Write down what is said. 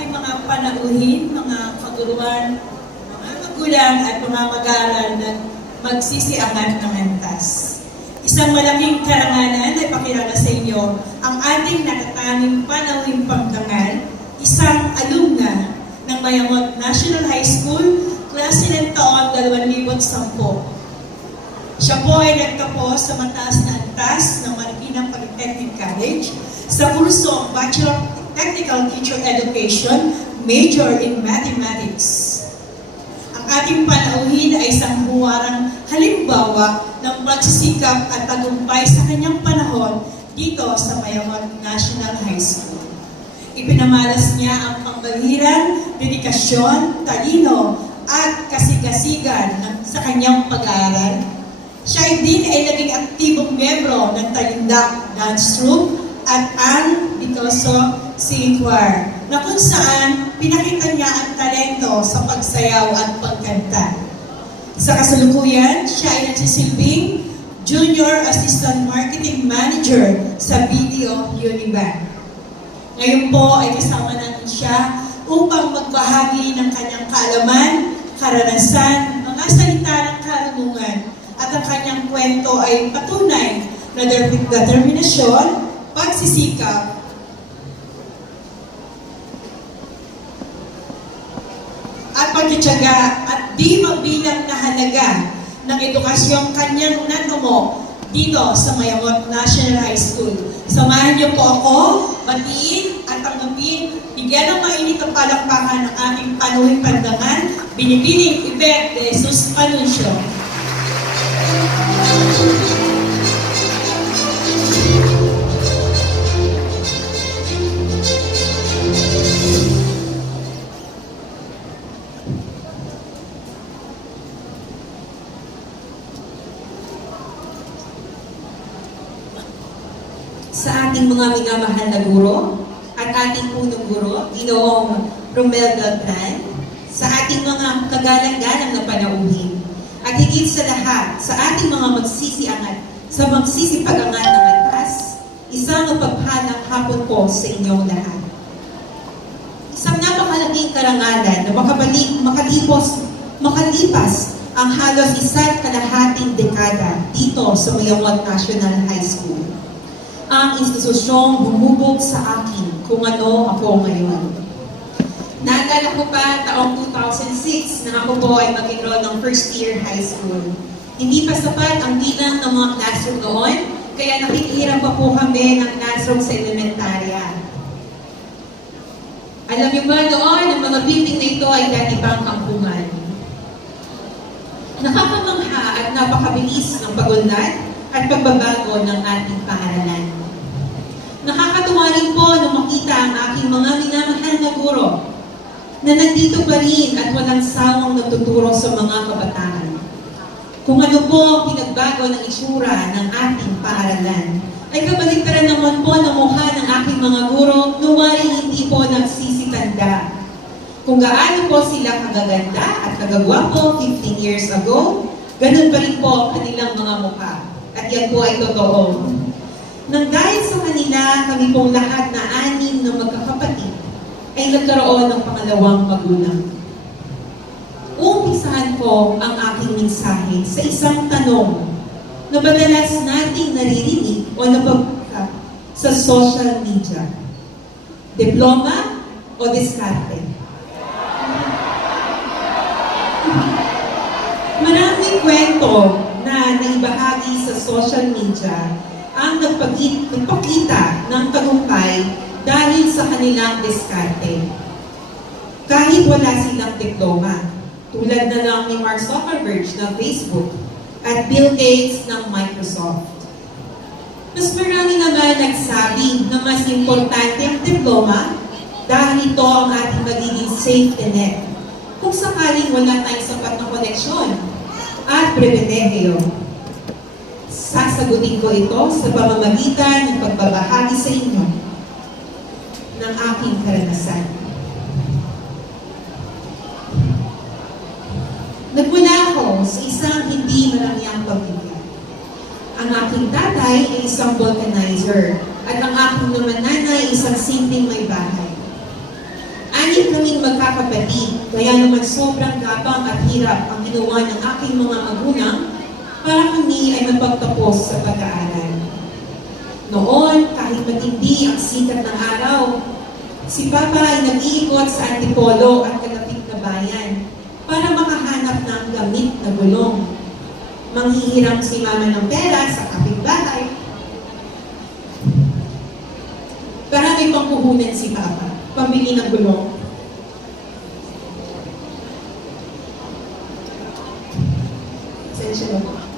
ating mga panauhin, mga kaguruan, mga magulang at mga mag-aaral na magsisiangat ng antas. Isang malaking karangalan ay pakilala sa inyo ang ating natatanging panauhin pangdangal, isang alumna ng Mayamot National High School, klase ng taon 2010. Siya po ay nagtapos sa mataas na antas ng Marikina Polytechnic College sa kursong Bachelor of Technical Teacher Education, major in Mathematics. Ang ating panauhin ay isang huwarang halimbawa ng pagsisikap at tagumpay sa kanyang panahon dito sa Mayamot National High School. Ipinamalas niya ang pambihirang dedikasyon, talino at kasigasigan sa kanyang pag-aaral. Siya din ay naging aktibong membro ng Talindak Dance Troupe at ang Bitoso Singing Choir, na kung saan pinakita niya ang talento sa pagsayaw at pagkanta. Sa kasalukuyan, siya ay nagsisilbing Junior Assistant Marketing Manager sa BDO Unibank. Ngayon po ay kasama natin siya upang magbahagi ng kanyang kaalaman, karanasan, mga salita ng karunungan, at ang kanyang kwento ay patunay na determinasyon, pagsisikap, at pagtitiyaga at di mabilang na halaga ng edukasyong kanyang nanumo dito sa Mayamot National High School. Samahan niyo po ako, batiin at tanggapin, bigyan ng mainit ang palakpakan ng ating panuhin pandangan, binibining Yvette de Jesus Panuncio. Sa ating mga minamahal na guro at ating punong guro, Ginoong Romel Beltran, sa ating mga kagalang-galang na panauhin, at higit sa lahat, sa ating mga magsisiangat, sa magsisipag-angat ng antas, isang mapagpalang hapon po sa inyong lahat. Isang napakalaking karangalan na makalipas ang halos isa't kalahating dekada dito sa Mayamot National High School. Ang institusyong bumubog sa akin kung ano ako ngayon. Naalala ko pa taong 2006 na ako po ay mag-enroll ng first year high school. Hindi pa sapat ang bilang ng mga classroom noon, kaya nakikihiram pa po kami ng classroom sa elementarya. Alam niyo ba noon, ang mga building na ito ay dati pang kampungan. Nakakamangha at napakabilis ng pagunlad at pagbabago ng ating paaralan. Nakakatuwa rin po nung makita ang aking mga minamahal na guro na nandito pa rin at walang sawang nagtuturo sa mga kabataan. Kung ano po ang pinagbago ng itsura ng ating paaralan, ay kabaligtaran naman po ng mukha ng aking mga guro na waring hindi po nagsisitanda. Kung gaano po sila kagaganda at kagagwapo 15 years ago, ganun pa rin po ang kanilang mga mukha. At yan po ay totoo. Nang dahil sa kanila, kami pong lahat na 6 na magkakapatid ay nagkaroon ng pangalawang magulang. Umpisahan ko ang aking mensahe sa isang tanong na madalas nating naririnig o napagka sa social media. Diploma o diskarte? Maraming kwento na naibahagi sa social media ang nagpakita ng tagumpay dahil sa kanilang diskarte. Kahit wala silang diploma, tulad na lang ni Mark Zuckerberg ng Facebook at Bill Gates ng Microsoft. Mas marami naman nagsabi na mas importante ang diploma dahil ito ang ating magiging safety net kung sakaling wala tayong sapat na koneksyon at pribilehiyo. Sasagutin ko ito sa pamamagitan ng pagbabahagi sa inyo ng aking karanasan. Nagmula ako sa isang hindi marangyang pamilya. Ang aking tatay ay isang vulcanizer at ang aking naman nanay ay isang simpleng may bahay. 6 kaming magkakapatid, kaya naman sobrang gapang at hirap ang ginawa ng aking mga magulang para kami ay mapagtapos sa pag-aaral. Noon, kahit matindi ang sikat ng araw, si Papa ay nag-iikot sa Antipolo at kalapit na bayan para makahanap ng gamit na gulong. Manghihiram si Mama ng pera sa kapitbahay para may pangkuhunan si Papa, pambili ng gulong. Sensya na po.